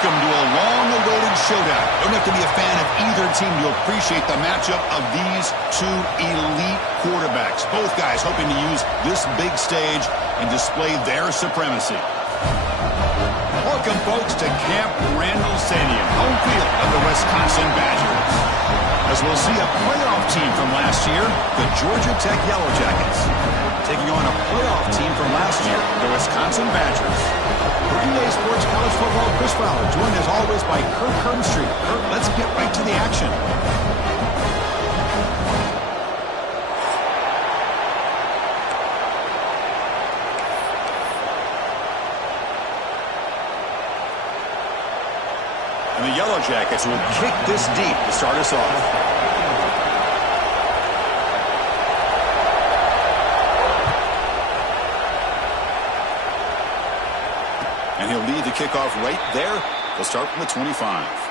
Welcome to a long-awaited showdown. You don't have to be a fan of either team to appreciate the matchup of these two elite quarterbacks. Both guys hoping to use this big stage and display their supremacy. Welcome, folks, to Camp Randall Stadium, home field of the Wisconsin Badgers. As we'll see a playoff team from last year, the Georgia Tech Yellow Jackets, taking on a playoff team from last year, the Wisconsin Badgers. Green Bay Sports College Football, Chris Fowler, joined as always by Kirk Herbstreit. Kirk, let's get right to the action. And the Yellow Jackets will kick this deep to start us off. And he'll lead the kickoff right there. They'll start from the 25.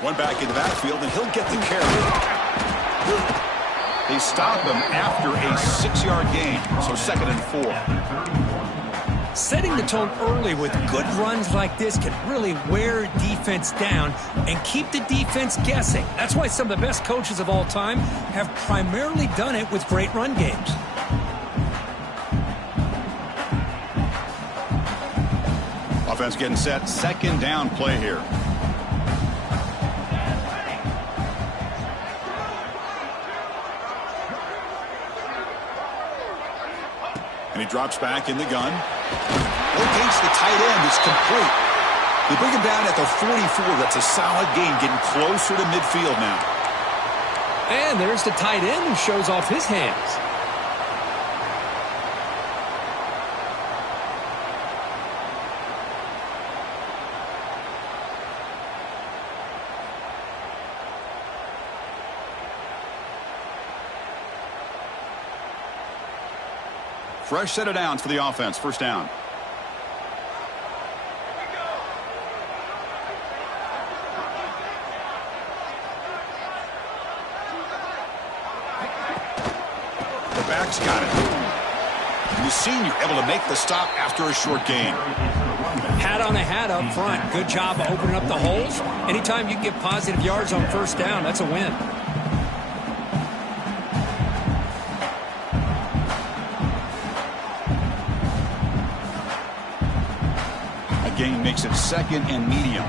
One back in the backfield, and he'll get the carry. They stop him after a 6-yard gain, so 2nd and 4. Setting the tone early with good runs like this can really wear defense down and keep the defense guessing. That's why some of the best coaches of all time have primarily done it with great run games. Offense getting set, 2nd down play here. And he drops back in the gun. Locates the tight end. It's complete. They bring him down at the 44. That's a solid gain, getting closer to midfield now. And there's the tight end who shows off his hands. Fresh set of downs for the offense. 1st down. The back's got it. And the senior able to make the stop after a short gain. Hat on a hat up front. Good job of opening up the holes. Anytime you can get positive yards on 1st down, that's a win. Gain makes it 2nd and medium.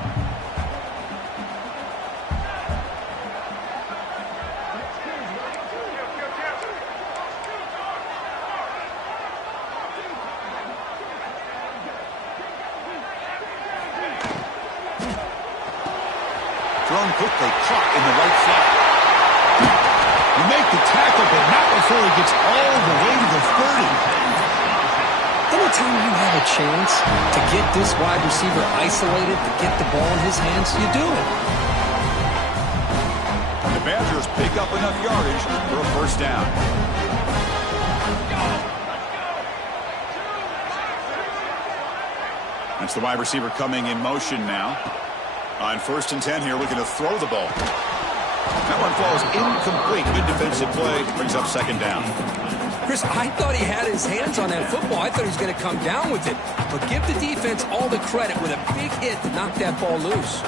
Thrown quickly, caught in the right flat. You make the tackle, but not before he gets all the way to the 30. Anytime you have a chance to get this wide receiver isolated, to get the ball in his hands, you do it. The Badgers pick up enough yardage for a 1st down. That's the wide receiver coming in motion now. On 1st and 10 here, looking to throw the ball. That one falls incomplete. Good defensive play. Brings up 2nd down. Chris, I thought he had his hands on that football. I thought he was going to come down with it. But give the defense all the credit with a big hit to knock that ball loose.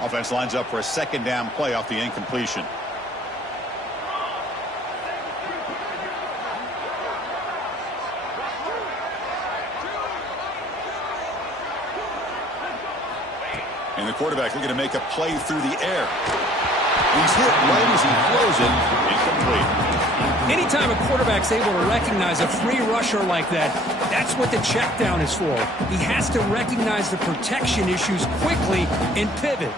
Offense lines up for a 2nd down play off the incompletion. And the quarterback looking to make a play through the air. He's hit right as he throws it. Incomplete. Anytime a quarterback's able to recognize a free rusher like that, that's what the check down is for. He has to recognize the protection issues quickly and pivot.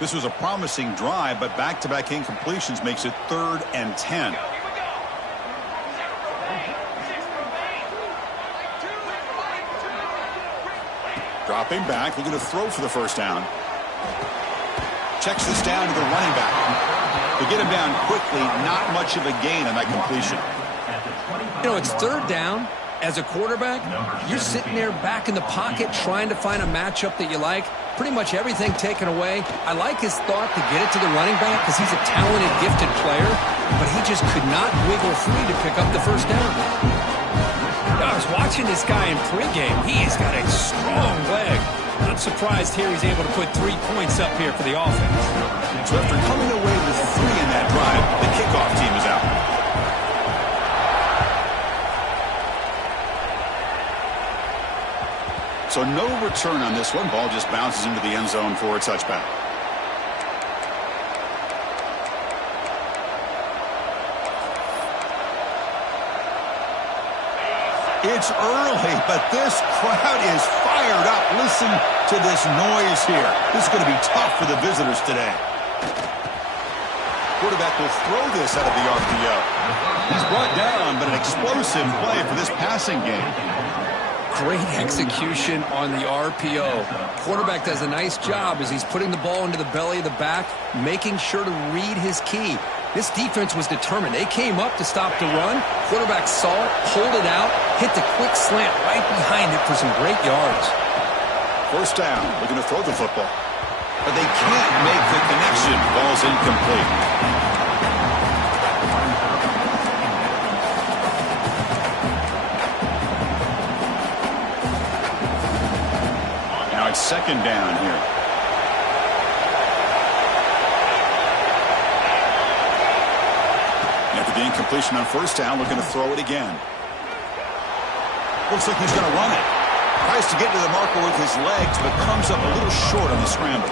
This was a promising drive, but back-to-back incompletions makes it 3rd and 10. Dropping back, looking to throw for the first down. Checks this down to the running back. To get him down quickly, not much of a gain on that completion. You know, it's 3rd down. As a quarterback, you're sitting there back in the pocket trying to find a matchup that you like. Pretty much everything taken away. I like his thought to get it to the running back because he's a talented, gifted player, but he just could not wiggle free to pick up the first down. I was watching this guy in pregame. He's got a strong leg. Not surprised here he's able to put 3 points up here for the offense. So after coming away with 3 in that drive, the kickoff team is out. So no return on this one. Ball just bounces into the end zone for a touchback. It's early, but this crowd is fired up. Listen to this noise here. This is going to be tough for the visitors today. Quarterback will throw this out of the RPO. He's brought down, but an explosive play for this passing game. Great execution on the RPO. Quarterback does a nice job as he's putting the ball into the belly of the back, making sure to read his key. This defense was determined. They came up to stop the run. Quarterback saw it, pulled it out, hit the quick slant right behind it for some great yards. First down, looking to throw the football. But they can't make the connection. Ball's incomplete. Second down here. After the incompletion on first down, looking to throw it again. Looks like he's going to run it. Tries to get to the marker with his legs, but comes up a little short on the scramble.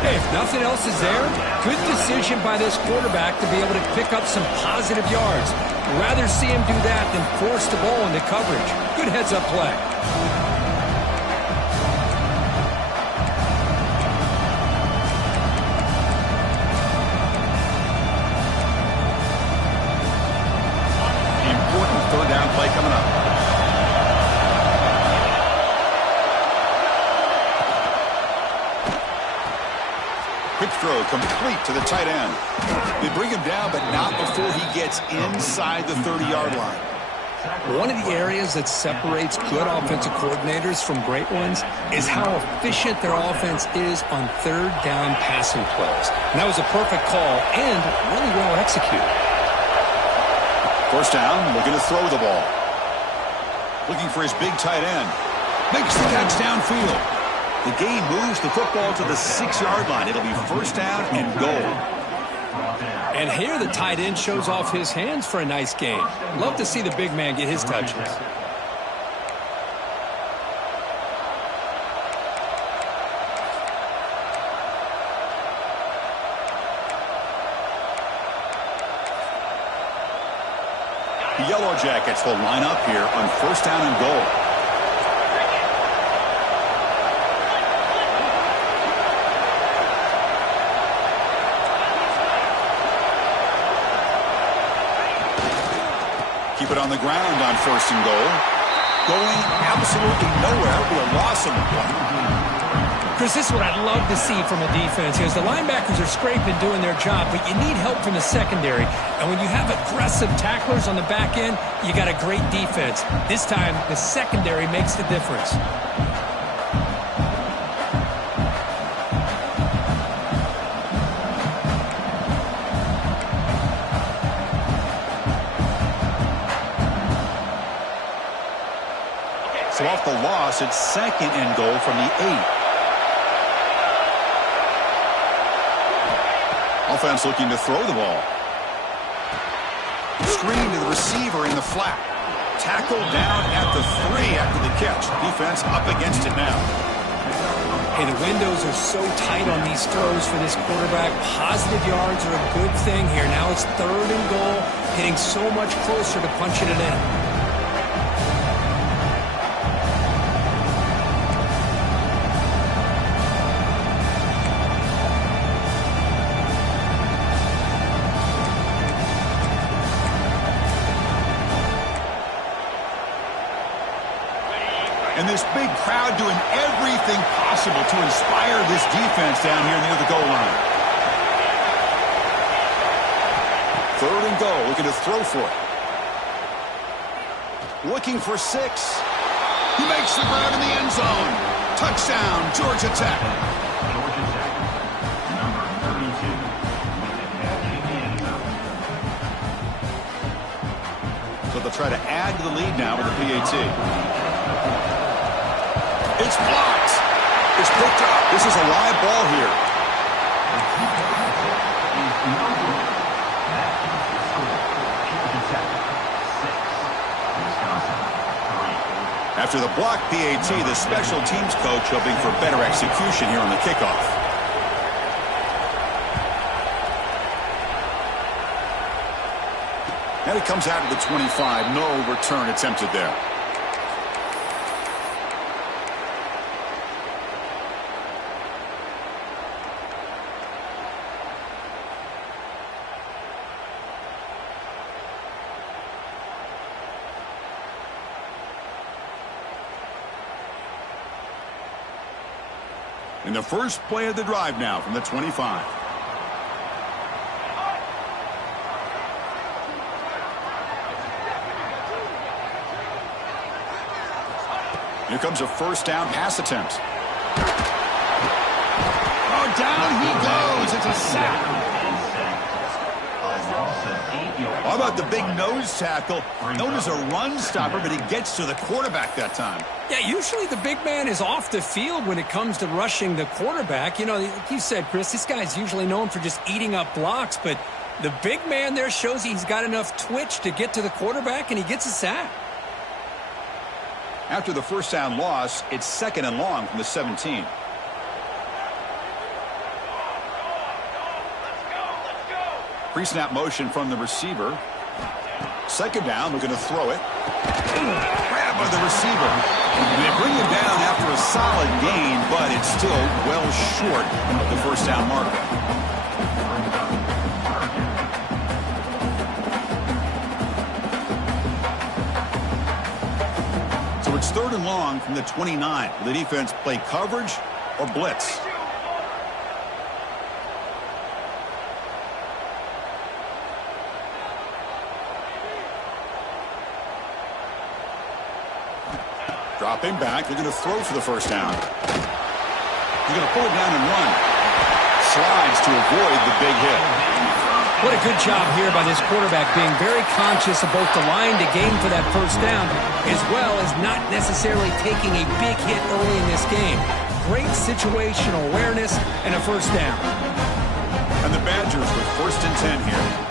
Hey, if nothing else is there, good decision by this quarterback to be able to pick up some positive yards. I'd rather see him do that than force the ball into coverage. Good heads-up play. Play coming up. Quick throw complete to the tight end. They bring him down, but not before he gets inside the 30-yard line. One of the areas that separates good offensive coordinators from great ones is how efficient their offense is on 3rd down passing plays. And that was a perfect call and really well executed. First down, looking to throw the ball. Looking for his big tight end. Makes the catch downfield. The game moves the football to the 6-yard line. It'll be first down and goal. And here the tight end shows off his hands for a nice gain. Love to see the big man get his touches. The Yellow Jackets will line up here on first down and goal. Keep it on the ground on first and goal. Going absolutely nowhere. It'll be a loss on the play. Chris, this is what I'd love to see from a defense. Because the linebackers are scraping, doing their job, but you need help from the secondary. And when you have aggressive tacklers on the back end, you got a great defense. This time, the secondary makes the difference. So off the loss, it's second and goal from the 8. Offense looking to throw the ball. Screen to the receiver in the flat. Tackled down at the 3 after the catch. Defense up against it now. Hey, the windows are so tight on these throws for this quarterback. Positive yards are a good thing here. Now it's 3rd and goal, getting so much closer to punching it in. And this big crowd doing everything possible to inspire this defense down here near the goal line. 3rd and goal, looking to throw for it. Looking for 6. He makes the grab in the end zone. Touchdown, Georgia Tech. So they'll try to add to the lead now with the PAT. It's blocked. It's picked up. This is a live ball here. After the block PAT, the special teams coach hoping for better execution here on the kickoff. And it comes out to the 25. No return attempted there. In the first play of the drive now from the 25. Here comes a first down pass attempt. Oh, down he goes. It's a sack. How about the big nose tackle? Known as a run stopper, but he gets to the quarterback that time. Yeah, usually the big man is off the field when it comes to rushing the quarterback. You know, like you said, Chris, this guy's usually known for just eating up blocks, but the big man there shows he's got enough twitch to get to the quarterback, and he gets a sack. After the first down loss, it's 2nd and long from the 17. Pre-snap motion from the receiver. 2nd down, looking to throw it. Grab by the receiver. And they bring him down after a solid gain, but it's still well short of the first down marker. So it's 3rd and long from the 29. Will the defense play coverage or blitz? Dropping back, looking to throw for the first down. He's going to pull it down and run. Slides to avoid the big hit. What a good job here by this quarterback, being very conscious of both the line to gain for that first down, as well as not necessarily taking a big hit early in this game. Great situational awareness and a first down. And the Badgers with 1st and 10 here.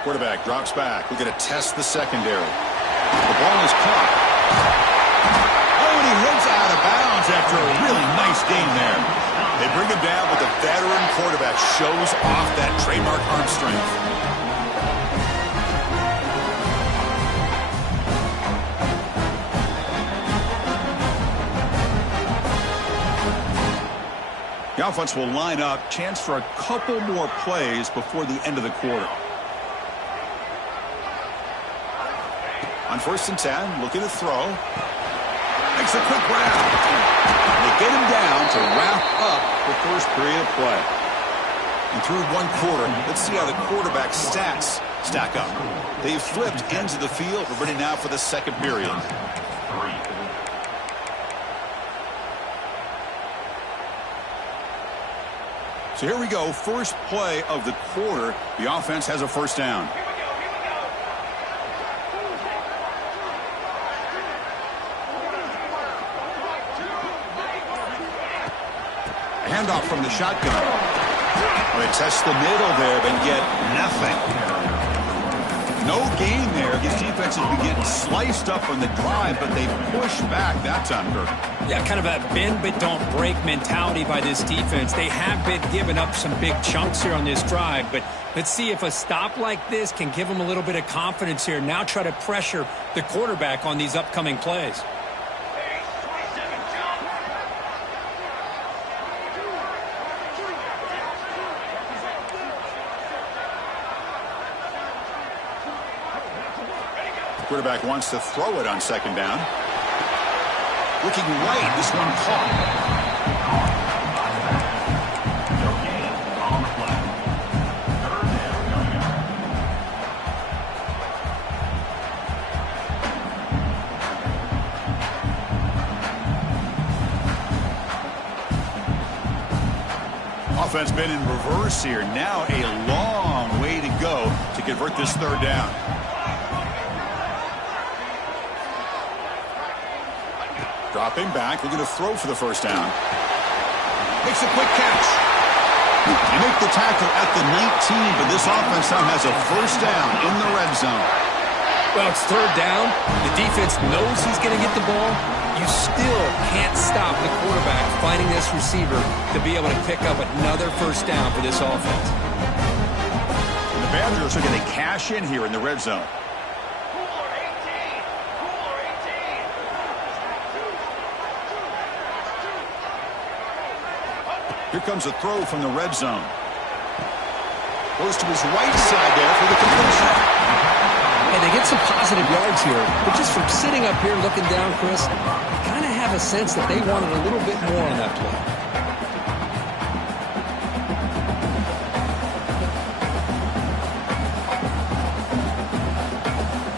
Quarterback drops back. We're going to test the secondary. The ball is caught. Oh, and he heads out of bounds after a really nice game there. They bring him down, but the veteran quarterback shows off that trademark arm strength. The offense will line up. Chance for a couple more plays before the end of the quarter. On 1st and 10, looking to throw. Makes a quick grab. They get him down to wrap up the first period of play. And through one quarter, let's see how the quarterback stats stack up. They've flipped ends of the field. We're ready now for the second period. So here we go. First play of the quarter. The offense has a first down. Handoff from the shotgun. Well, they test the middle there, but get nothing. No gain there. These defenses be getting sliced up on the drive, but they push back that time, Kirk. Yeah, kind of a bend but don't break mentality by this defense. They have been giving up some big chunks here on this drive, but let's see if a stop like this can give them a little bit of confidence here. Now try to pressure the quarterback on these upcoming plays. Quarterback wants to throw it on second down. Looking right, this one caught. Offense been in reverse here. Now a long way to go to convert this third down. Dropping back, looking to throw for the first down. Makes a quick catch. They make the tackle at the 19, but this offense now has a first down in the red zone. Well, it's third down. The defense knows he's going to get the ball. You still can't stop the quarterback finding this receiver to be able to pick up another first down for this offense. And the Badgers are going to cash in here in the red zone. Here comes a throw from the red zone. Goes to his right side there for the completion. And they get some positive yards here, but just from sitting up here looking down, Chris, I kind of have a sense that they wanted a little bit more on that play.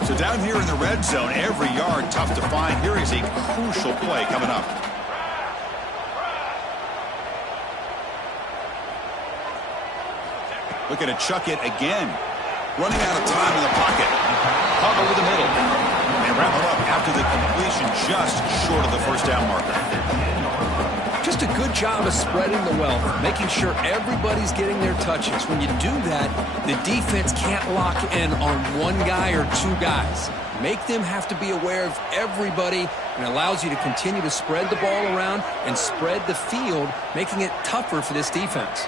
So down here in the red zone, every yard tough to find. Here is a crucial play coming up. Looking to chuck it again. Running out of time in the pocket. Caught over the middle. They wrap it up after the completion, just short of the first down marker. Just a good job of spreading the wealth, making sure everybody's getting their touches. When you do that, the defense can't lock in on one guy or two guys. Make them have to be aware of everybody, and allows you to continue to spread the ball around and spread the field, making it tougher for this defense.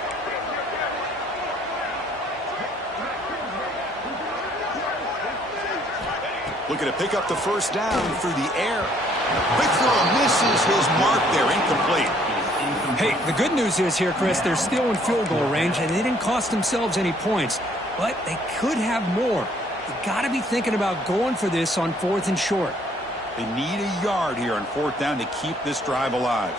Looking to pick up the first down through the air. Quick throw misses his mark there, incomplete. Hey, the good news is here, Chris, they're still in field goal range, and they didn't cost themselves any points, but they could have more. You got to be thinking about going for this on 4th and short. They need a yard here on 4th down to keep this drive alive.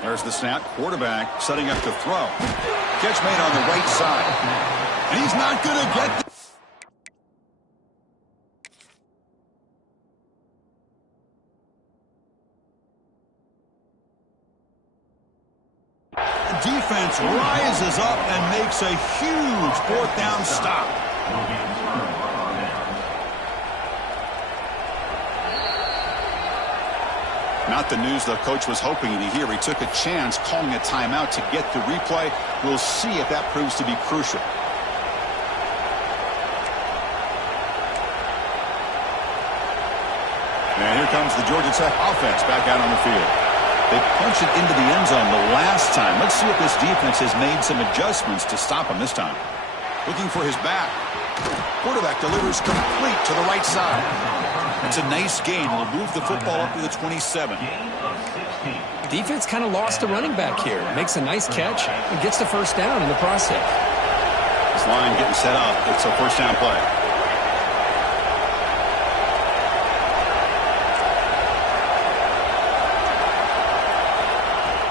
There's the snap. Quarterback setting up to throw. Catch made on the right side. And he's not going to get the defense rises up and makes a huge 4th down stop. Not the news the coach was hoping to hear. He took a chance calling a timeout to get the replay. We'll see if that proves to be crucial. And here comes the Georgia Tech offense back out on the field. They punched it into the end zone the last time. Let's see if this defense has made some adjustments to stop him this time. Looking for his back. Quarterback delivers complete to the right side. It's a nice gain. Will move the football up to the 27. Defense kind of lost the running back here. Makes a nice catch and gets the first down in the process. This line getting set up. It's a first down play.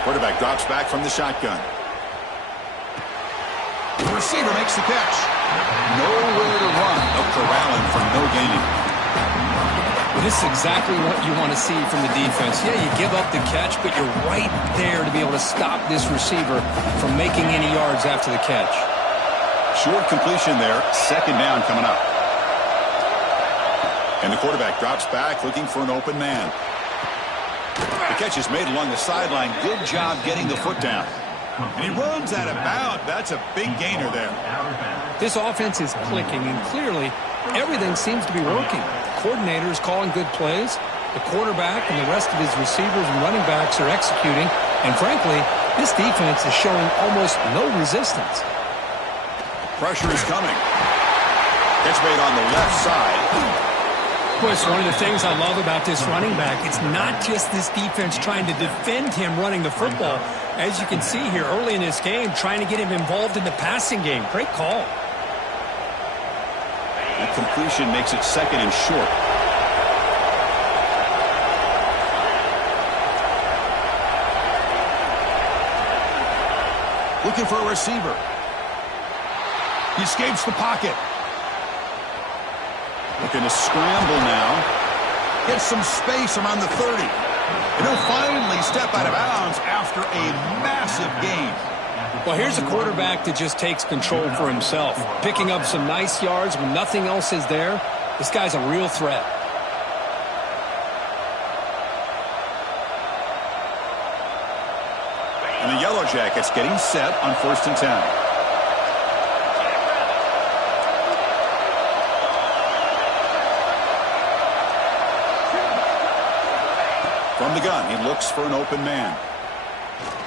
Quarterback drops back from the shotgun. The receiver makes the catch. Nowhere to run. No corralling from no gaining. This is exactly what you want to see from the defense. Yeah, you give up the catch, but you're right there to be able to stop this receiver from making any yards after the catch. Short completion there. Second down coming up. And the quarterback drops back looking for an open man. The catch is made along the sideline. Good job getting the foot down. And he runs out of bounds. That's a big gainer there. This offense is clicking, and clearly everything seems to be working. The coordinator is calling good plays. The quarterback and the rest of his receivers and running backs are executing. And frankly, this defense is showing almost no resistance. Pressure is coming. Catch made on the left side. Boy, it's one of the things I love about this running back. It's not just this defense trying to defend him running the football. As you can see here early in this game, trying to get him involved in the passing game. Great call. That completion makes it 2nd and short. Looking for a receiver. He escapes the pocket. Looking to scramble now. Gets some space around the 30. And he'll finally step out of bounds after a massive gain. Well, here's a quarterback that just takes control for himself. Picking up some nice yards when nothing else is there. This guy's a real threat. And the Yellow Jackets getting set on 1st and 10. From the gun, he looks for an open man.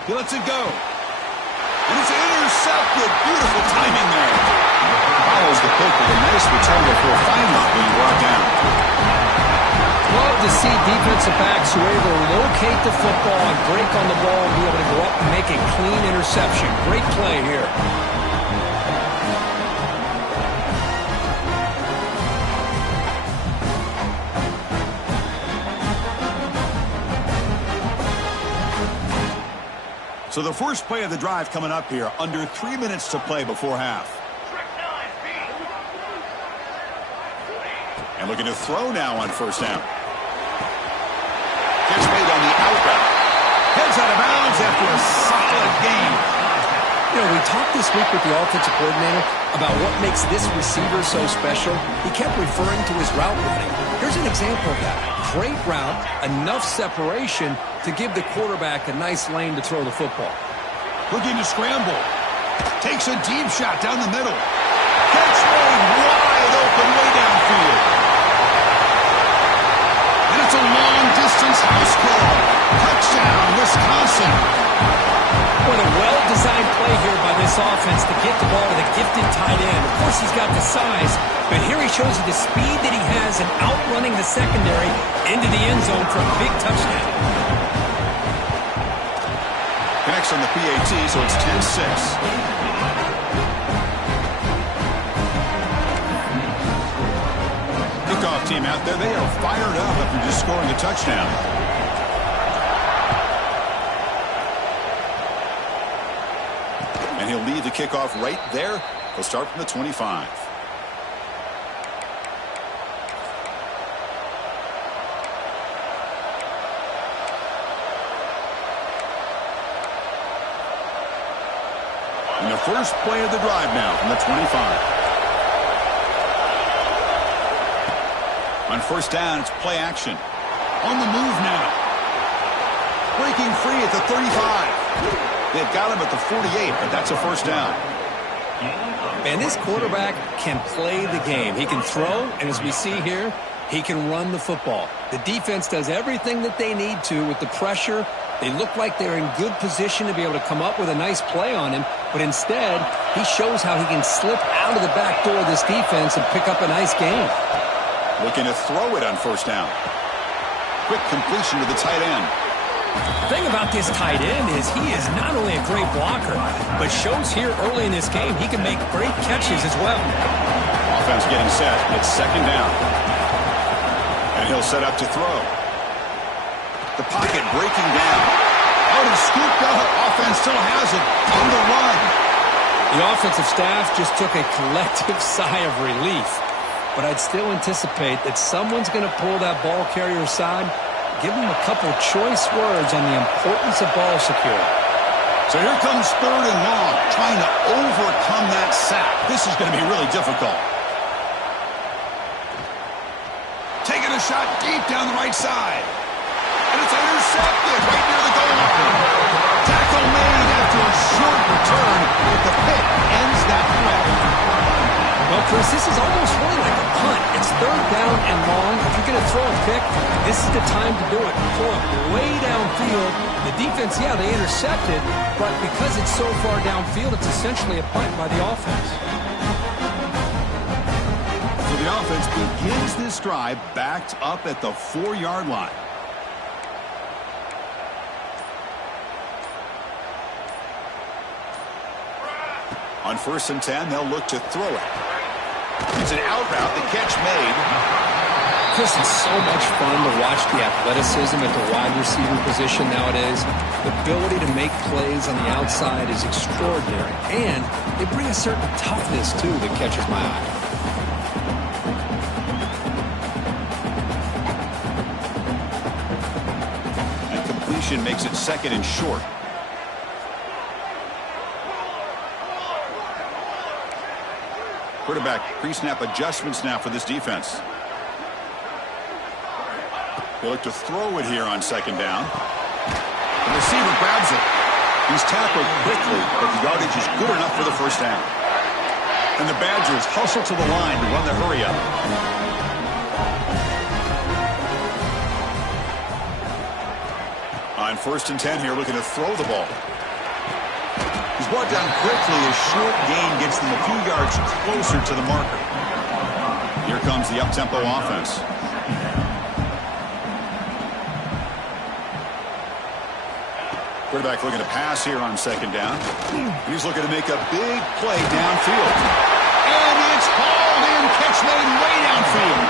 He lets it go. And it's intercepted. Beautiful timing there. Follows the pick with a nice return before finally being brought down. Love to see defensive backs who are able to locate the football and break on the ball and be able to go up and make a clean interception. Great play here. So the first play of the drive coming up here, under 3 minutes to play before half. And looking to throw now on 1st down. Gets made on the out route. Heads out of bounds after a solid gain. You know, we talked this week with the offensive coordinator about what makes this receiver so special. He kept referring to his route running. Here's an example of that. Great route, enough separation to give the quarterback a nice lane to throw the football. Looking to scramble. Takes a deep shot down the middle. Gets made wide open way downfield. And it's a long-distance house call. Touchdown, Wisconsin. What a well-designed play here by this offense to get the ball to the gifted tight end. Of course, he's got the size, but here he shows you the speed that he has in outrunning the secondary into the end zone for a big touchdown. Connects on the PAT, so it's 10-6. Kickoff team out there, they are fired up after just scoring a touchdown. And he'll lead the kickoff right there. He'll start from the 25. And the first play of the drive now from the 25. On 1st down, it's play action. On the move now. Breaking free at the 35. They've got him at the 48, but that's a 1st down. And this quarterback can play the game. He can throw, and as we see here, he can run the football. The defense does everything that they need to with the pressure. They look like they're in good position to be able to come up with a nice play on him, but instead, he shows how he can slip out of the back door of this defense and pick up a nice gain. Looking to throw it on 1st down. Quick completion to the tight end. The thing about this tight end is he is not only a great blocker, but shows here early in this game he can make great catches as well. Offense getting set. It's 2nd down. And he'll set up to throw. The pocket breaking down. Out and scooped up. Offense still has it on the run. The offensive staff just took a collective sigh of relief. But I'd still anticipate that someone's going to pull that ball carrier aside. Give him a couple choice words on the importance of ball security. So here comes 3rd and long, trying to overcome that sack. This is going to be really difficult. Taking a shot deep down the right side. And it's intercepted right near the goal line. Tackle made after a short return, but the pick ends that play. Well, Chris, this is almost really like a punt. It's 3rd down and long. If you're going to throw a pick, this is the time to do it. Throw it way downfield. The defense, yeah, they intercepted, but because it's so far downfield, it's essentially a punt by the offense. For the The offense begins this drive backed up at the 4-yard line. On 1st and 10, they'll look to throw it. It's an out route. The catch made. Chris, it's so much fun to watch the athleticism at the wide receiver position nowadays. The ability to make plays on the outside is extraordinary. And they bring a certain toughness, too, that catches my eye. And completion makes it 2nd and short. Quarterback pre-snap adjustments now for this defense. They look to throw it here on 2nd down. The receiver grabs it. He's tackled quickly, but the yardage is good enough for the 1st down. And the Badgers hustle to the line to run the hurry up. On 1st and 10 here, looking to throw the ball. He's brought down quickly. A short gain gets them a few yards closer to the marker. Here comes the up-tempo offense. Quarterback looking to pass here on 2nd down. He's looking to make a big play downfield. And it's hauled in. Catch made way downfield.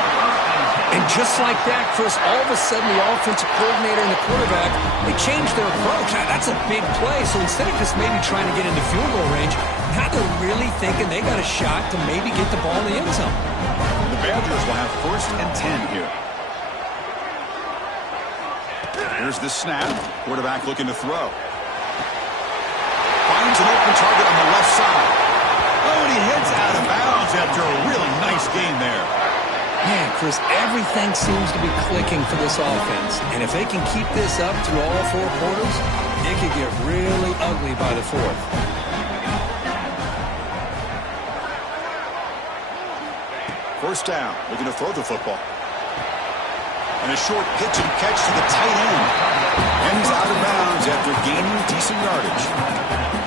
And just like that, Chris, all of a sudden the offensive coordinator and the quarterback, they changed their approach. Now, that's a big play. So instead of just maybe trying to get into field goal range, now they're really thinking they got a shot to maybe get the ball in the end zone. The Badgers will have 1st and 10 here. Here's the snap. Quarterback looking to throw. Finds an open target on the left side. Oh, and he heads out of bounds after a really nice gain there. Man, Chris, everything seems to be clicking for this offense. And if they can keep this up through all 4 quarters, it could get really ugly by the 4th. First down, looking to throw the football. And a short pitch and catch to the tight end. And he's out of bounds after gaining decent yardage.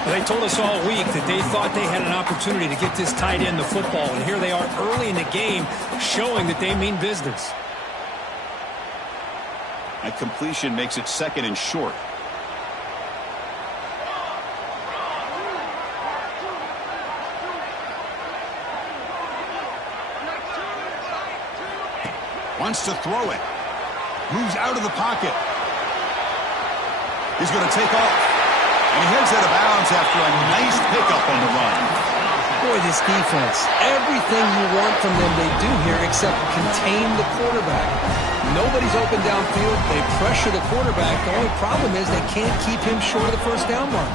They told us all week that they thought they had an opportunity to get this tight end the football. And here they are early in the game showing that they mean business. And completion makes it 2nd and short. Wants to throw it. Moves out of the pocket. He's going to take off. And he heads out of bounds after a nice pickup on the run. Boy, this defense, everything you want from them they do here except contain the quarterback. Nobody's open downfield. They pressure the quarterback. The only problem is they can't keep him short of the 1st down mark.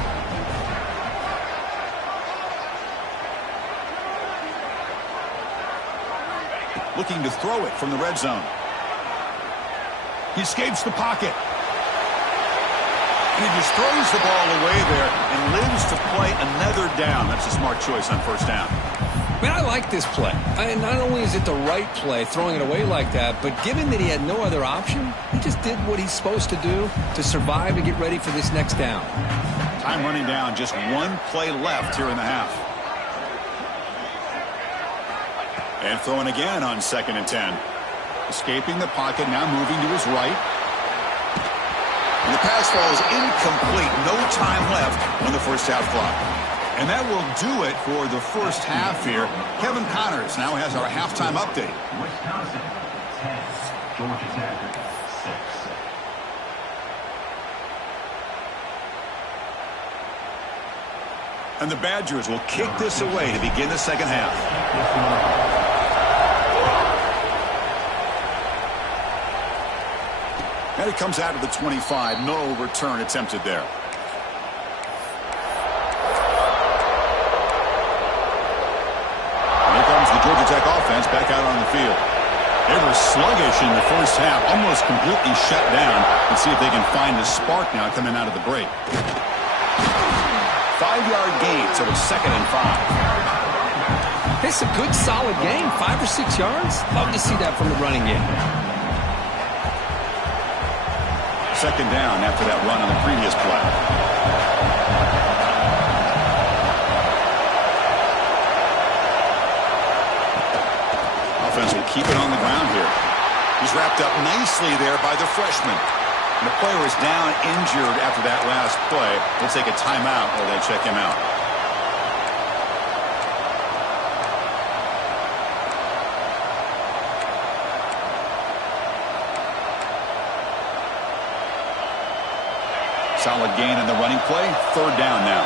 Looking to throw it from the red zone. He escapes the pocket. And he just throws the ball away there and lives to play another down. That's a smart choice on 1st down. Man, I like this play. Not only is it the right play, throwing it away like that, but given that he had no other option, he just did what he's supposed to do to survive and get ready for this next down. Time running down. Just 1 play left here in the half. And throwing again on 2nd and 10. Escaping the pocket, now moving to his right. And the pass falls incomplete. No time left on the 1st half clock. And that will do it for the 1st half here. Kevin Connors now has our halftime update. Wisconsin 10, Georgia Tech 6. And the Badgers will kick this away to begin the 2nd half. And it comes out of the 25. No return attempted there. Here comes the Georgia Tech offense back out on the field. They were sluggish in the 1st half, almost completely shut down. Let's see if they can find a spark now coming out of the break. 5-yard gain, so it's 2nd and 5. It's a good, solid game. 5 or 6 yards. Love to see that from the running game. 2nd down after that run on the previous play. Offense keep it on the ground here. He's wrapped up nicely there by the freshman. And the player is down injured after that last play. We'll take a timeout while they check him out. Solid gain in the running play. Third down now.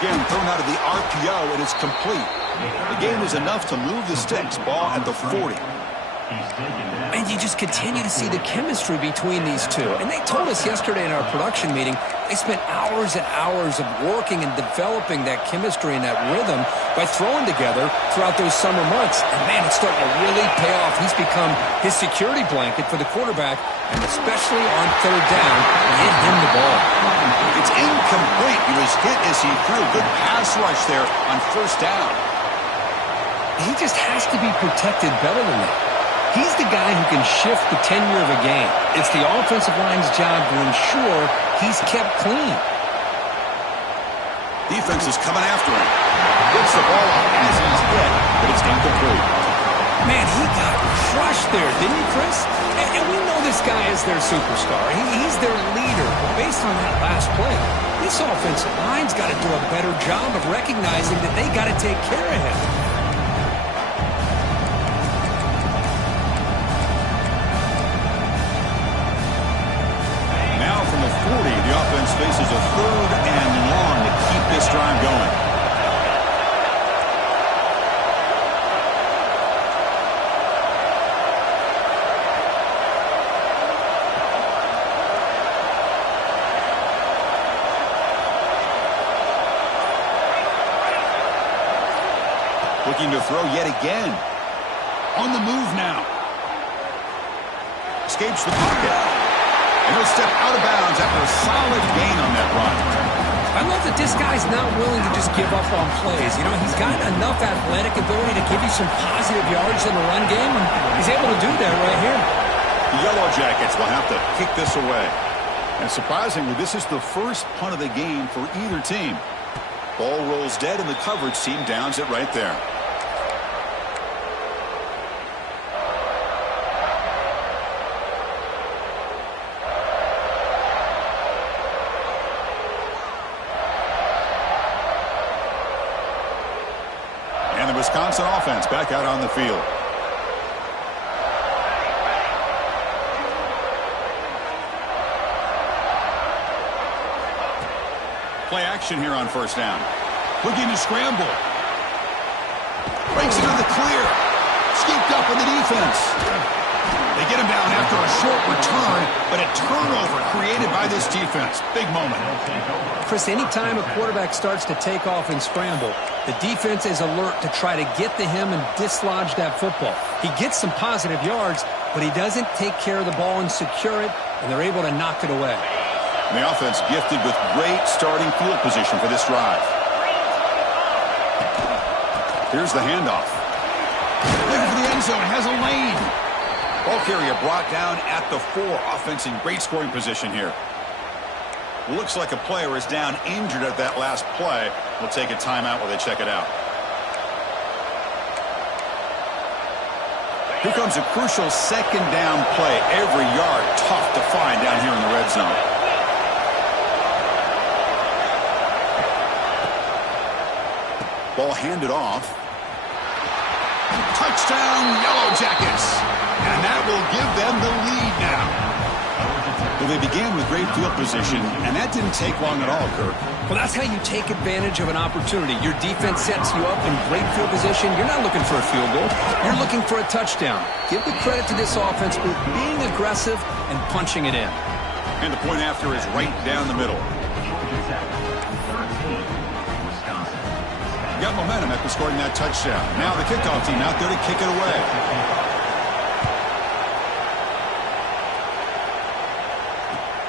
Again, thrown out of the RPO, and it's complete. The game is enough to move the sticks. Ball at the 40. And you just continue to see the chemistry between these two. And they told us yesterday in our production meeting, they spent hours and hours of working and developing that chemistry and that rhythm by throwing together throughout those summer months. And, man, it's starting to really pay off. He's become his security blanket for the quarterback, and especially on third down, get him the ball. It's incomplete. He was hit as he threw. Good pass rush there on first down. He just has to be protected better than that. He's the guy who can shift the tenure of a game. It's the offensive line's job to ensure he's kept clean. Defense is coming after him. Gets the ball off as he's hit, but it's incomplete. Man, he got crushed there, didn't he, Chris? And we know this guy is their superstar. He's their leader. But based on that last play, this offensive line's got to do a better job of recognizing that they got to take care of him. The offense faces a third and long to keep this drive going. Looking to throw yet again. On the move now. Escapes the pocket. And he'll step out of bounds after a solid gain on that run. I love that this guy's not willing to just give up on plays. You know, he's got enough athletic ability to give you some positive yards in the run game, and he's able to do that right here. The Yellow Jackets will have to kick this away. And surprisingly, this is the first punt of the game for either team. Ball rolls dead, and the coverage team downs it right there. Wisconsin offense back out on the field. Play action here on first down. Looking to scramble. Breaks into the clear. Scooped up in the defense. They get him down after a short return, but a turnover created by this defense. Big moment. Chris, anytime a quarterback starts to take off and scramble, the defense is alert to try to get to him and dislodge that football. He gets some positive yards, but he doesn't take care of the ball and secure it, and they're able to knock it away. And the offense gifted with great starting field position for this drive. Here's the handoff. Looking for the end zone, has a lane. Ball carrier brought down at the 4. Offense in great scoring position here. Looks like a player is down injured at that last play. We'll take a timeout while they check it out. Here comes a crucial second down play. Every yard tough to find down here in the red zone. Ball handed off. Touchdown, Yellow Jackets. And that will give them the lead now. Well, they began with great field position, and that didn't take long at all, Kirk. Well, that's how you take advantage of an opportunity. Your defense sets you up in great field position. You're not looking for a field goal. You're looking for a touchdown. Give the credit to this offense for being aggressive and punching it in. And the point after is right down the middle. Got momentum after scoring that touchdown. Now the kickoff team out there to kick it away.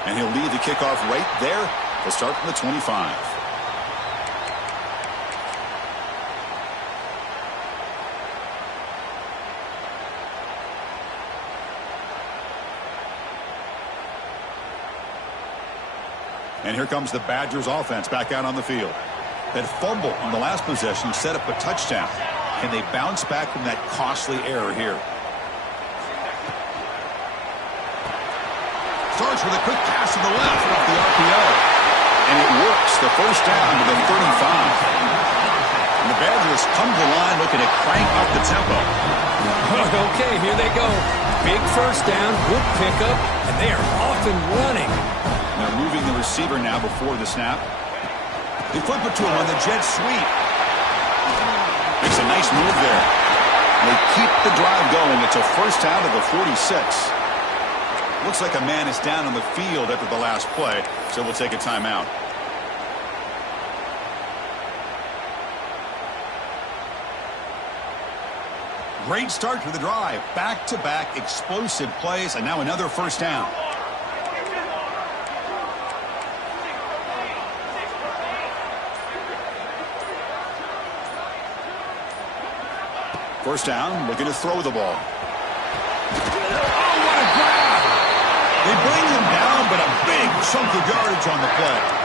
And he'll lead the kickoff right there. They'll start from the 25. And here comes the Badgers offense back out on the field. That fumble on the last possession set up a touchdown. Can they bounce back from that costly error here? Starts with a quick pass to the left off the RPO. And it works. The first down to the 35. And the Badgers come to the line looking to crank up the tempo. Okay, here they go. Big first down, good pickup, and they are off and running. They're moving the receiver now before the snap. They flip it to him on the jet sweep. Makes a nice move there. They keep the drive going. It's a first down to the 46. Looks like a man is down on the field after the last play, so we'll take a timeout. Great start to the drive. Back-to-back explosive plays, and now another first down. First down, looking to throw the ball. Oh, what a grab! They bring him down, but a big chunk of yardage on the play.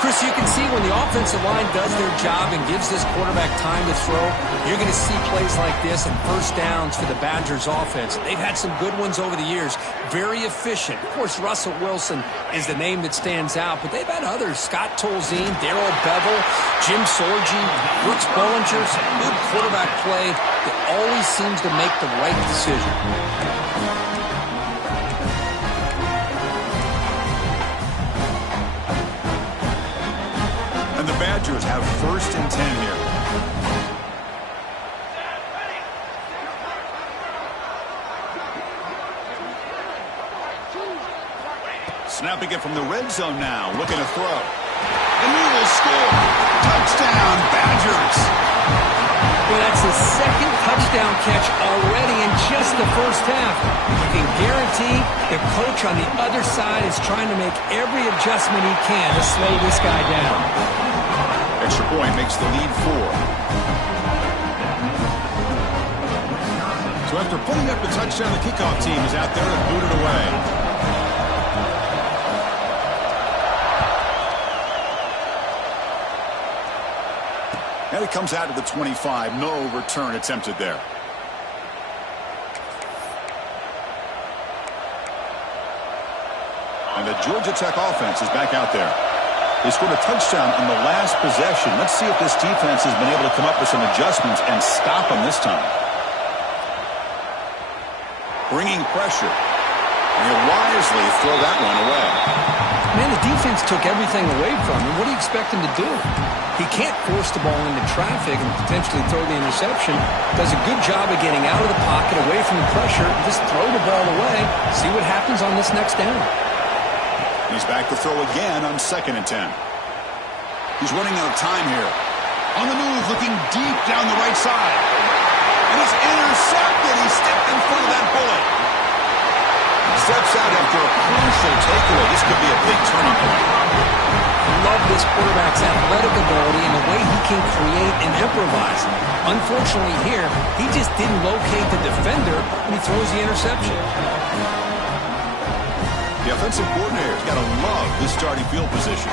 Chris, you can see when the offensive line does their job and gives this quarterback time to throw, you're going to see plays like this and first downs for the Badgers offense. They've had some good ones over the years. Very efficient. Of course, Russell Wilson is the name that stands out, but they've had others. Scott Tolzien, Darrell Bevel, Jim Sorgi, Brooks Bollinger. Some good quarterback play that always seems to make the right decision. And the Badgers have first and 10 here. Snapping it from the red zone now, looking to throw. And he will score. Touchdown, Badgers. Well, that's his second touchdown catch already in just the first half. You can guarantee the coach on the other side is trying to make every adjustment he can to slow this guy down. Extra point makes the lead 4. So after putting up the touchdown, the kickoff team is out there to boot it away. And it comes out to the 25. No return attempted there. And the Georgia Tech offense is back out there. They scored a touchdown on the last possession. Let's see if this defense has been able to come up with some adjustments and stop them this time. Bringing pressure. And he'll wisely throw that one away. Man, the defense took everything away from him. What do you expect him to do? He can't force the ball into traffic and potentially throw the interception. Does a good job of getting out of the pocket, away from the pressure, and just throw the ball away. See what happens on this next down. He's back to throw again on 2nd and 10. He's running out of time here. On the move, looking deep down the right side. And it's intercepted. He stepped in front of that bullet. Steps out after a crucial takeaway. This could be a big turning point. I love this quarterback's athletic ability and the way he can create and improvise. Unfortunately here, he just didn't locate the defender when he throws the interception. The offensive coordinator's got to love this starting field position.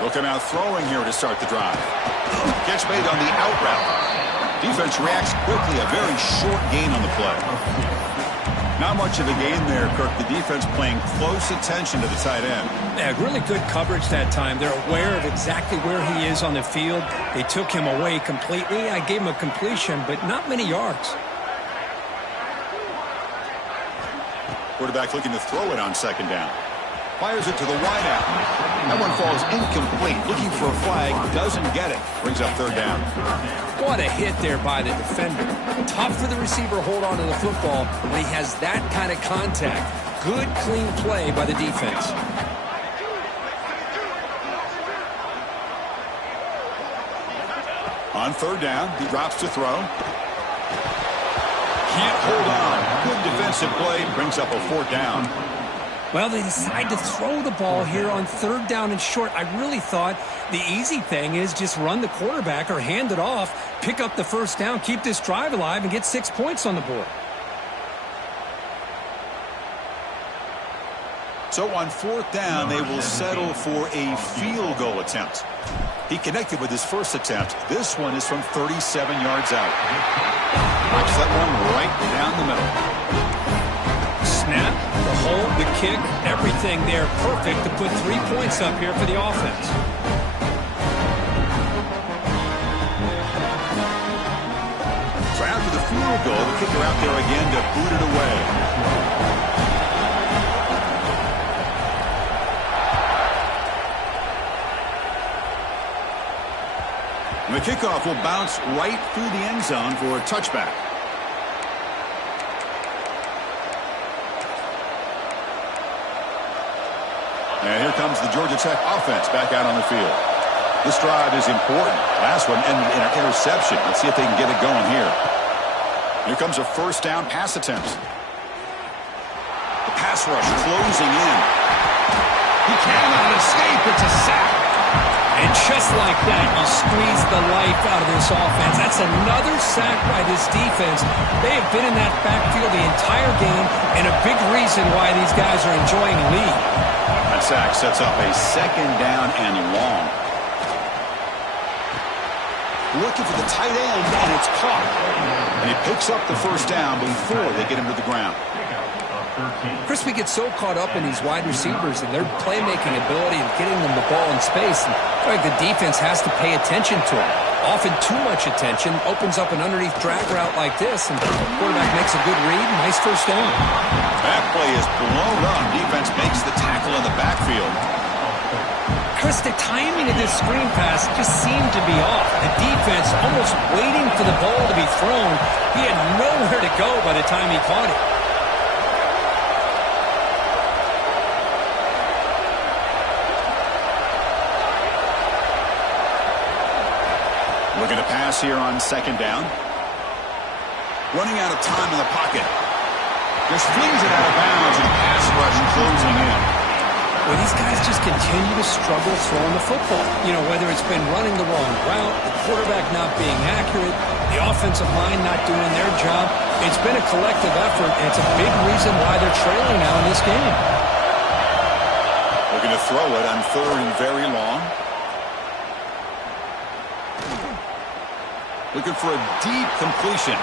They'll come out throwing here to start the drive. Catch made on the out route. Defense reacts quickly. A very short gain on the play. Not much of a gain there, Kirk. The defense paying close attention to the tight end. Yeah, really good coverage that time. They're aware of exactly where he is on the field. They took him away completely. I gave him a completion, but not many yards. Quarterback looking to throw it on 2nd down. Fires it to the wideout. That one falls incomplete. Looking for a flag. Doesn't get it. Brings up 3rd down. What a hit there by the defender. Tough for the receiver to hold on to the football when he has that kind of contact. Good, clean play by the defense. On 3rd down, he drops to throw. Can't hold on. Good defensive play. Brings up a 4th down. Well, they decide to throw the ball here on 3rd down and short. I really thought the easy thing is just run the quarterback or hand it off, pick up the 1st down, keep this drive alive, and get 6 points on the board. So on 4th down, they will settle for a field goal attempt. He connected with his first attempt. This one is from 37 yards out. Watch that one right down the middle. Snap, the hold, the kick, everything there perfect to put 3 points up here for the offense. So after the field goal, the kicker out there again to boot it away. And the kickoff will bounce right through the end zone for a touchback. And here comes the Georgia Tech offense back out on the field. This drive is important. Last one ended in an interception. Let's see if they can get it going here. Here comes a 1st down pass attempt. The pass rush closing in. He cannot escape. It's a sack. And just like that, you squeeze the life out of this offense. That's another sack by this defense. They have been in that backfield the entire game, and a big reason why these guys are enjoying the lead. That sack sets up a 2nd down and long. Looking for the tight end, and it's caught. And he picks up the 1st down before they get him to the ground. Chris, we get so caught up in these wide receivers and their playmaking ability and getting them the ball in space. And like the defense has to pay attention to them. Often too much attention opens up an underneath drag route like this, and the quarterback makes a good read. Nice 1st down. That play is blown up. Defense makes the tackle in the backfield. Chris, the timing of this screen pass just seemed to be off. The defense almost waiting for the ball to be thrown. He had nowhere to go by the time he caught it. Looking to pass here on 2nd down. Running out of time in the pocket. Just flings it out of bounds, and the pass rush closing in. Well, these guys just continue to struggle throwing the football. You know, whether it's been running the wrong route, the quarterback not being accurate, the offensive line not doing their job. It's been a collective effort, and it's a big reason why they're trailing now in this game. Looking to throw it on 3rd and very long. Looking for a deep completion.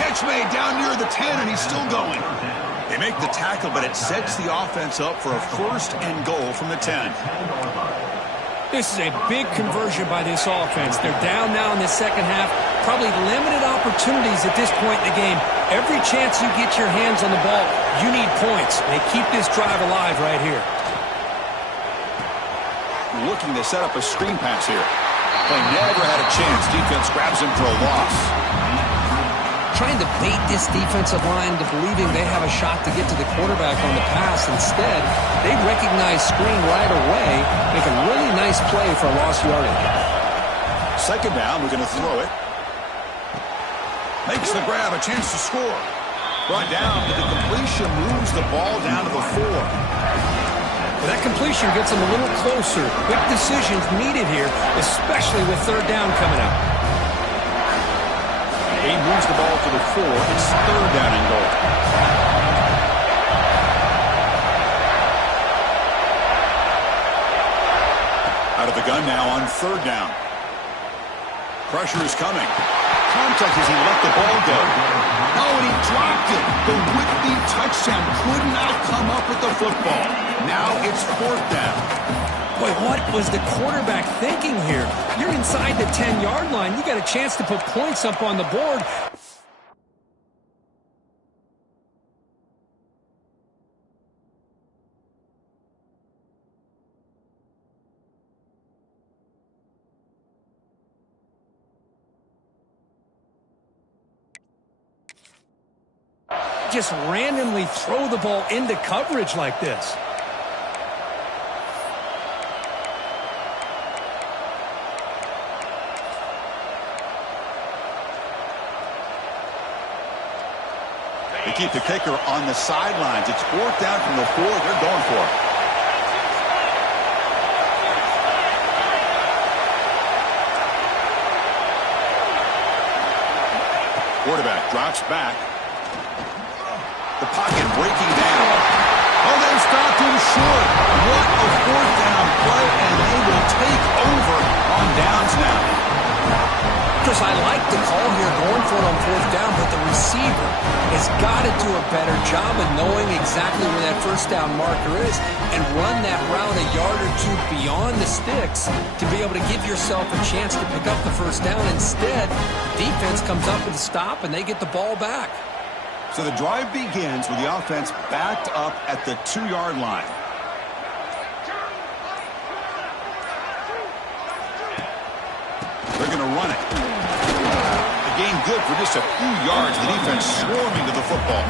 Catch made down near the 10, and he's still going. They make the tackle, but it sets the offense up for a 1st and goal from the 10. This is a big conversion by this offense. They're down now in the 2nd half. Probably limited opportunities at this point in the game. Every chance you get your hands on the ball, you need points. They keep this drive alive right here. Looking to set up a screen pass here. Play never had a chance. Defense grabs him for a loss. Trying to bait this defensive line to believing they have a shot to get to the quarterback on the pass. Instead, they recognize screen right away, make a really nice play for a lost yardage. 2nd down, we're going to throw it. Makes the grab, a chance to score. Brought down, but the completion moves the ball down to the 4. Well, that completion gets them a little closer. Quick decisions needed here, especially with 3rd down coming up. He moves the ball to the 4. It's 3rd down and goal. Out of the gun now on 3rd down. Pressure is coming. Contact as he let the ball go. Oh, and he dropped it. The would-be touchdown could not come up with the football. Now it's 4th down. Boy, what was the quarterback thinking here? You're inside the 10-yard line. You got a chance to put points up on the board. Just randomly throw the ball into coverage like this. They keep the kicker on the sidelines. It's 4th down from the 4. They're going for it. Quarterback drops back. The pocket breaking down. Oh, they stopped him short. What a 4th down play, and they will take over on downs now. Chris, I like the call here going for it on 4th down, but the receiver has got to do a better job of knowing exactly where that 1st down marker is and run that route a yard or 2 beyond the sticks to be able to give yourself a chance to pick up the 1st down. Instead, the defense comes up with a stop, and they get the ball back. So the drive begins with the offense backed up at the 2-yard line. They're going to run it. A gain good for just a few yards. The defense swarming to the football.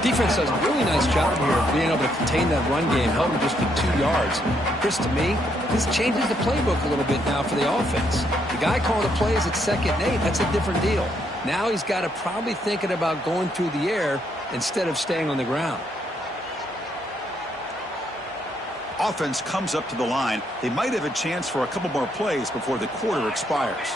Defense does a really nice job here of being able to contain that run game, helping just with 2 yards. Chris, to me, this changes the playbook a little bit now for the offense. The guy calling the plays at 2nd and 8, that's a different deal. Now he's got to probably thinking about going through the air instead of staying on the ground. Offense comes up to the line. They might have a chance for a couple more plays before the quarter expires.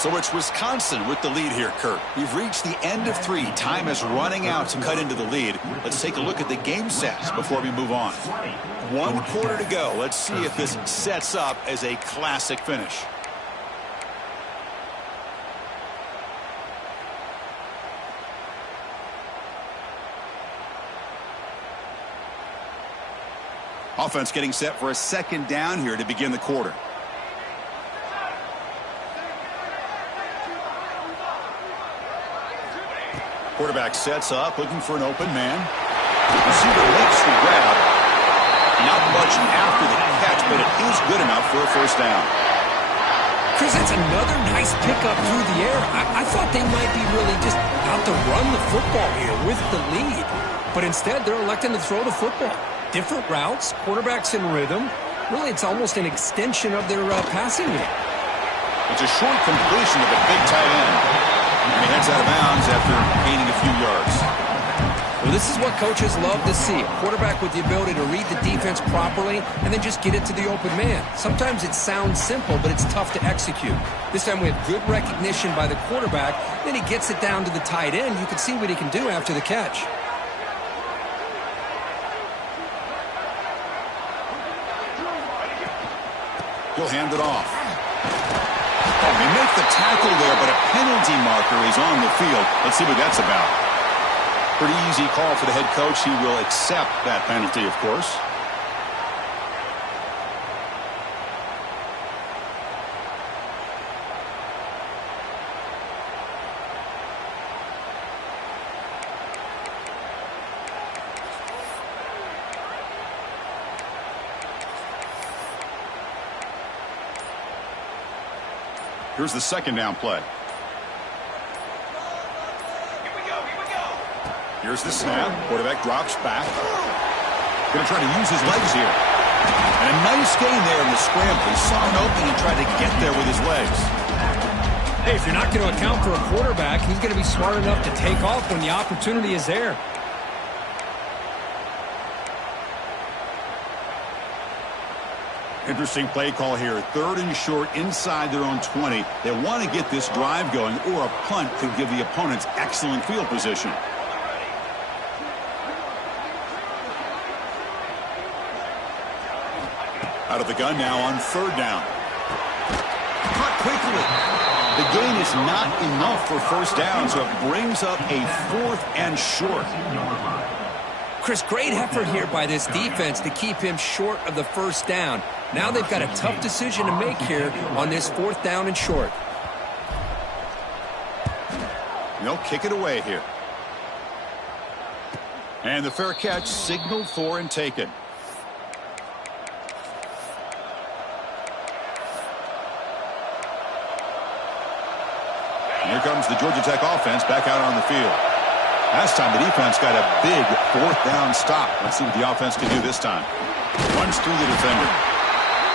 So it's Wisconsin with the lead here, Kurt. We've reached the end of 3. Time is running out to cut into the lead. Let's take a look at the game stats before we move on. 1 quarter to go. Let's see if this sets up as a classic finish. Offense getting set for a 2nd down here to begin the quarter. Quarterback sets up, looking for an open man. Receiver makes the grab. Not much after the catch, but it is good enough for a 1st down. Chris, that's another nice pickup through the air. I thought they might be really just out to run the football here with the lead. But instead, they're electing to throw the football. Different routes, quarterbacks in rhythm. Really, it's almost an extension of their passing game. It's a short completion of a big tight end. And he heads out of bounds after gaining a few yards. Well, this is what coaches love to see. A quarterback with the ability to read the defense properly and then just get it to the open man. Sometimes it sounds simple, but it's tough to execute. This time we have good recognition by the quarterback. Then he gets it down to the tight end. You can see what he can do after the catch. He'll hand it off. They make the tackle there, but a penalty marker is on the field. Let's see what that's about. Pretty easy call for the head coach. He will accept that penalty, of course. Here's the 2nd down play. Here's the snap. Quarterback drops back. Going to try to use his legs here. And a nice gain there in the scramble. He saw an opening and tried to get there with his legs. Hey, if you're not going to account for a quarterback, he's going to be smart enough to take off when the opportunity is there. Interesting play call here. 3rd and short inside their own 20. They want to get this drive going, or a punt could give the opponents excellent field position. Out of the gun now on 3rd down. Caught quickly. The gain is not enough for 1st down, so it brings up a 4th and short. Chris, great effort here by this defense to keep him short of the 1st down. Now they've got a tough decision to make here on this 4th down and short. They'll kick it away here. And the fair catch signaled for and taken. And here comes the Georgia Tech offense back out on the field. Last time the defense got a big 4th down stop. Let's see what the offense can do this time. Runs through the defender.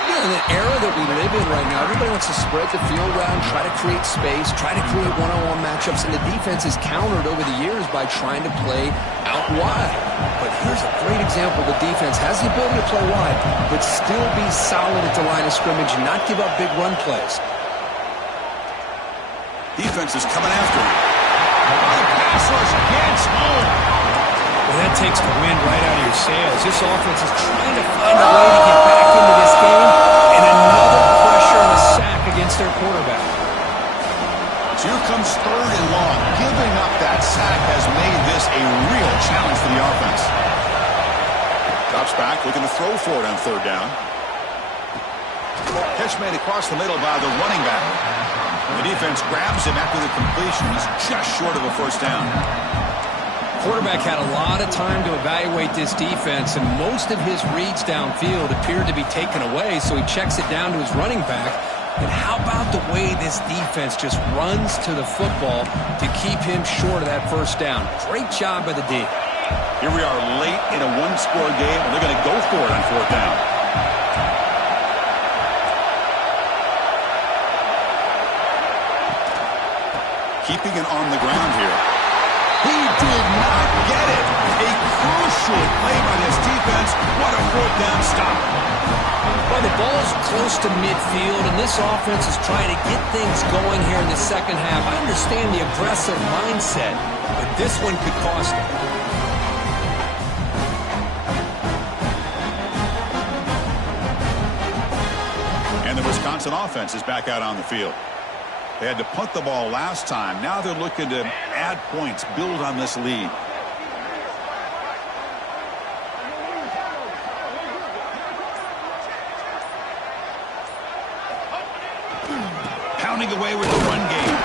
Yeah, in the era that we live in right now, everybody wants to spread the field around, try to create space, try to create one-on-one matchups, and the defense is countered over the years by trying to play out wide. But here's a great example. The defense has the ability to play wide, but still be solid at the line of scrimmage and not give up big run plays. Defense is coming after him. The pass rush gets home. Well, that takes the wind right out of your sails. This offense is trying to find a way to get back into this game, and another pressure and a sack against their quarterback. So here comes 3rd and long. Giving up that sack has made this a real challenge for the offense. Drops back, looking to throw for it on 3rd down. Catch made across the middle by the running back. The defense grabs him after the completion. He's just short of a 1st down. Quarterback had a lot of time to evaluate this defense, and most of his reads downfield appeared to be taken away, so he checks it down to his running back. And how about the way this defense just runs to the football to keep him short of that 1st down? Great job by the D. Here we are late in a 1-score game, and they're going to go for it on 4th down. Keeping it on the ground here. He did not get it. A crucial play by this defense. What a 4th down stop. Well, the ball's close to midfield, and this offense is trying to get things going here in the 2nd half. I understand the aggressive mindset, but this one could cost them. And the Wisconsin offense is back out on the field. They had to punt the ball last time. Now they're looking to add points, build on this lead. Pounding away with the run game.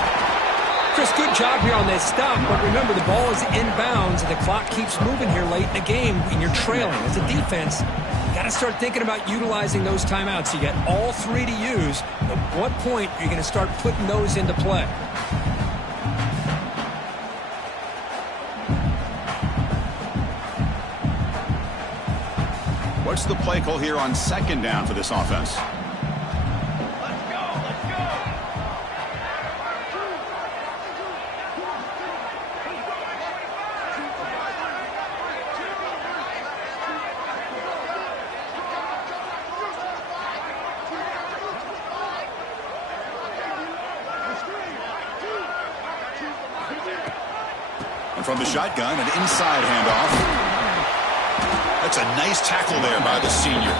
Chris, good job here on this stop, but remember the ball is inbounds and the clock keeps moving here late in the game and you're trailing. As a defense, you got to start thinking about utilizing those timeouts. You got all 3 to use. At what point are you going to start putting those into play? What's the play call here on 2nd down for this offense? And from the shotgun, an inside handoff. That's a nice tackle there by the senior.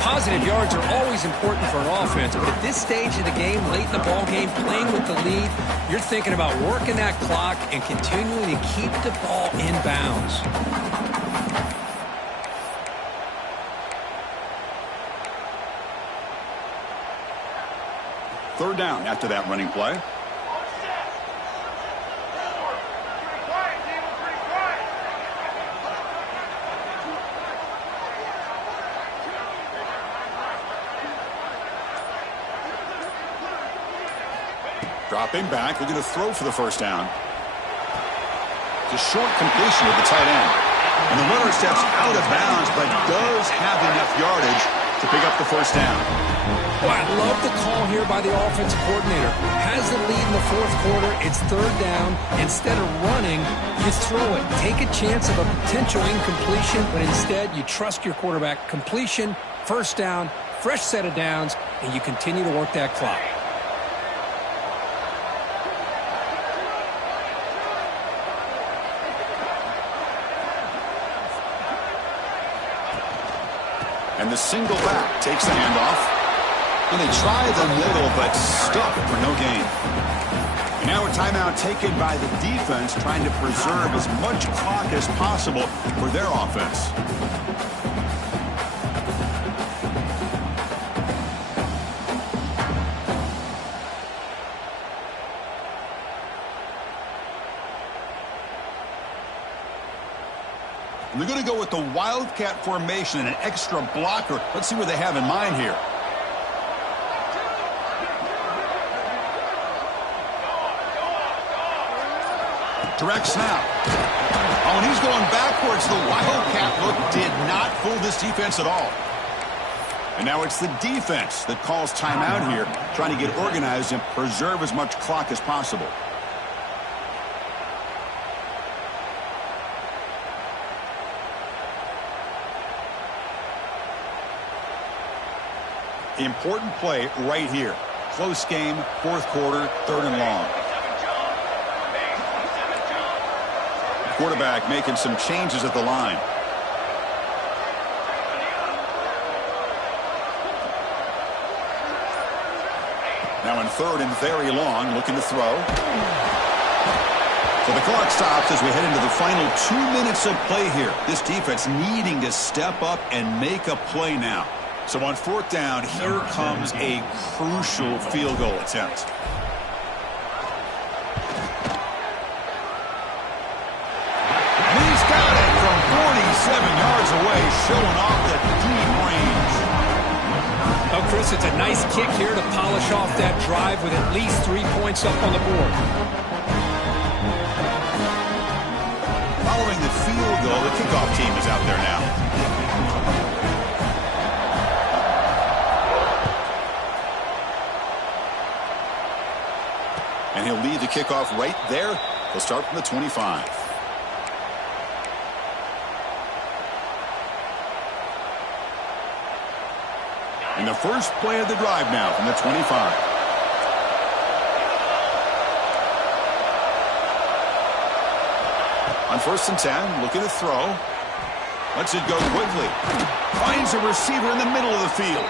Positive yards are always important for an offense, but at this stage of the game, late in the ball game, playing with the lead, you're thinking about working that clock and continuing to keep the ball in bounds. 3rd down after that running play. Dropping back, looking to throw for the 1st down. It's a short completion with the tight end. And the runner steps out of bounds, but does have enough yardage to pick up the 1st down. Well, I love the call here by the offensive coordinator. Has the lead in the 4th quarter. It's 3rd down. Instead of running, you throw it. Take a chance of a potential incompletion, but instead you trust your quarterback. Completion, 1st down, fresh set of downs, and you continue to work that clock. And the single back takes the handoff. And they try the middle, but stuck for no gain. And now a timeout taken by the defense, trying to preserve as much clock as possible for their offense. And they're going to go with the Wildcat formation and an extra blocker. Let's see what they have in mind here. Direct snap. Oh, and he's going backwards. The Wildcat look did not fool this defense at all. And now it's the defense that calls timeout here, trying to get organized and preserve as much clock as possible. Important play right here. Close game, fourth quarter, 3rd and long. Quarterback making some changes at the line. Now in 3rd and very long, looking to throw. So the clock stops as we head into the final 2 minutes of play here. This defense needing to step up and make a play now. So on 4th down, here comes a crucial field goal attempt. He's got it from 47 yards away, showing off the deep range. Oh, Chris, it's a nice kick here to polish off that drive with at least 3 points up on the board. Following the field goal, the kickoff team is out there now. And he'll lead the kickoff right there. He'll start from the 25. And the first play of the drive now from the 25. On 1st and 10, looking to throw. Lets it go quickly. Finds a receiver in the middle of the field.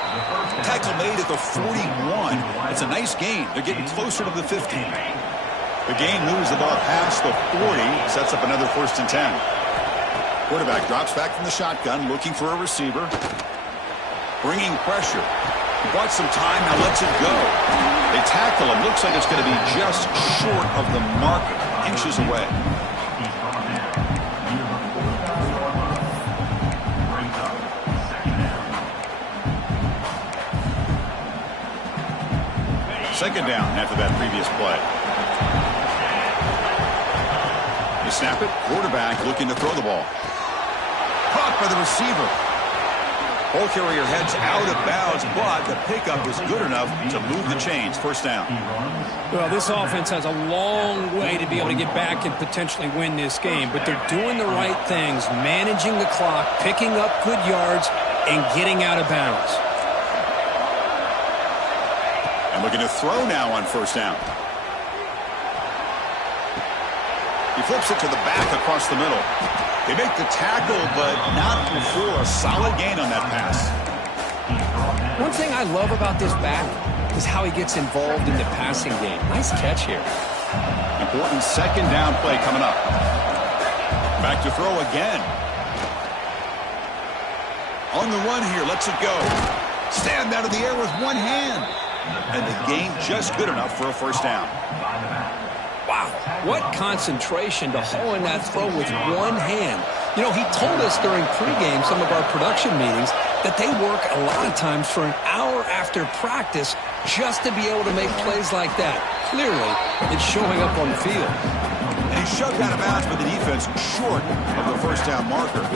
Tackle made at the 41. It's a nice gain. They're getting closer to the 50. The gain moves the ball past the 40. Sets up another 1st and 10. Quarterback drops back from the shotgun, looking for a receiver. Bringing pressure. He bought some time, now lets it go. They tackle him. Looks like it's going to be just short of the marker. Inches away. Second down after that previous play. You snap it. Quarterback looking to throw the ball. Caught by the receiver. Ball carrier heads out of bounds, but the pickup is good enough to move the chains. 1st down. Well, this offense has a long way to be able to get back and potentially win this game, but they're doing the right things, managing the clock, picking up good yards, and getting out of bounds. And looking to throw now on 1st down. He flips it to the back across the middle. They make the tackle, but not before a solid gain on that pass. One thing I love about this back is how he gets involved in the passing game. Nice catch here. Important 2nd down play coming up. Back to throw again. On the run here, lets it go. Stand out of the air with one hand. And the gain just good enough for a 1st down. Wow, what concentration to haul in that throw with one hand. You know, he told us during pregame, some of our production meetings, that they work a lot of times for an hour after practice just to be able to make plays like that. Clearly, it's showing up on the field. And he shoved out of bounds by the defense short of the 1st down marker.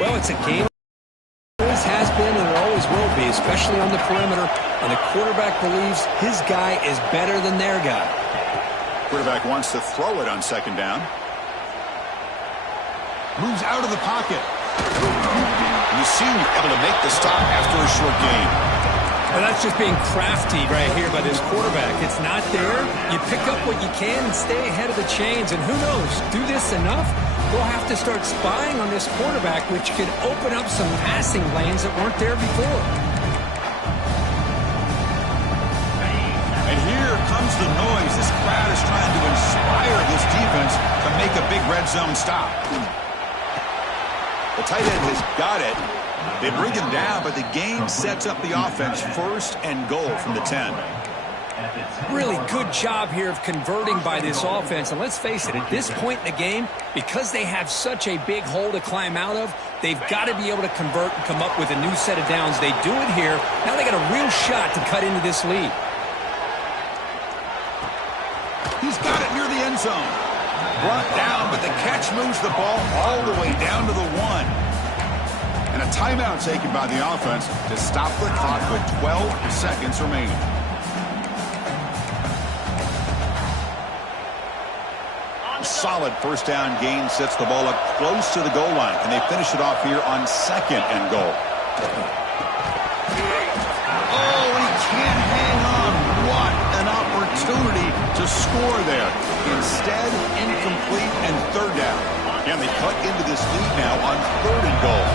Well, it's a game. Always has been and it always will be, especially on the perimeter, and the quarterback believes his guy is better than their guy. Quarterback wants to throw it on 2nd down. Moves out of the pocket. You see him able to make the stop after a short gain. Well, that's just being crafty right here by this quarterback. It's not there. You pick up what you can and stay ahead of the chains. And who knows, do this enough, we'll have to start spying on this quarterback, which could open up some passing lanes that weren't there before. And here comes the noise. This crowd is trying to inspire this defense to make a big red zone stop. The tight end has got it. They bring him down, but the game sets up the offense 1st and goal from the 10. Really good job here of converting by this offense. And let's face it, at this point in the game, because they have such a big hole to climb out of, they've got to be able to convert and come up with a new set of downs. They do it here. Now they got a real shot to cut into this lead. He's got it near the end zone. Brought down, but the catch moves the ball all the way down to the 1. And a tight timeout taken by the offense to stop the clock with 12 seconds remaining. Solid first down gain sets the ball up close to the goal line. Can they finish it off here on 2nd and goal? Oh, he can't hang on. What an opportunity to score there. Instead, incomplete and 3rd down. And they cut into this lead now on 3rd and goal.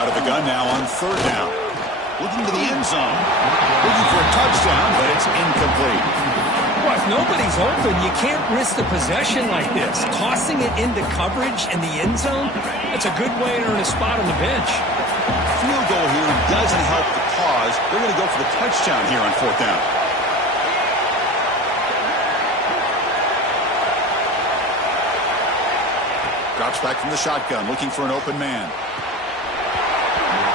Out of the gun now on 3rd down. Looking to the end zone. Looking for a touchdown, but it's incomplete. Well, if nobody's open, you can't risk the possession like this. Tossing it into coverage in the end zone, that's a good way to earn a spot on the bench. Field goal here doesn't help the cause. They're going to go for the touchdown here on 4th down. Drops back from the shotgun, looking for an open man.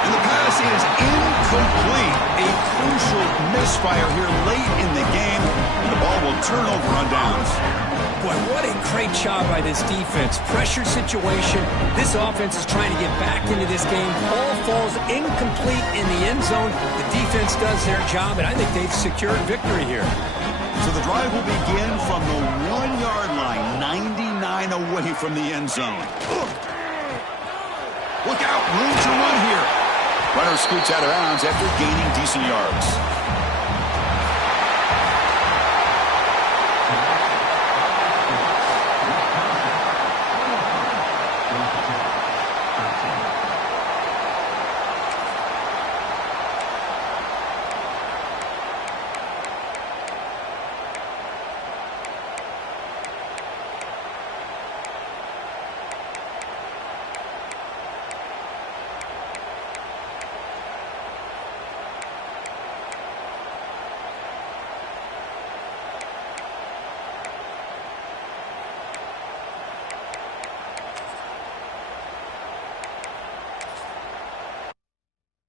And the pass is incomplete. A crucial misfire here late in the game. And the ball will turn over on downs. Boy, what a great job by this defense. Pressure situation. This offense is trying to get back into this game. Ball falls incomplete in the end zone. The defense does their job, and I think they've secured victory here. So the drive will begin from the 1-yard line, 99 away from the end zone. Look out, room to run here. Runner scoots out of bounds after gaining decent yards.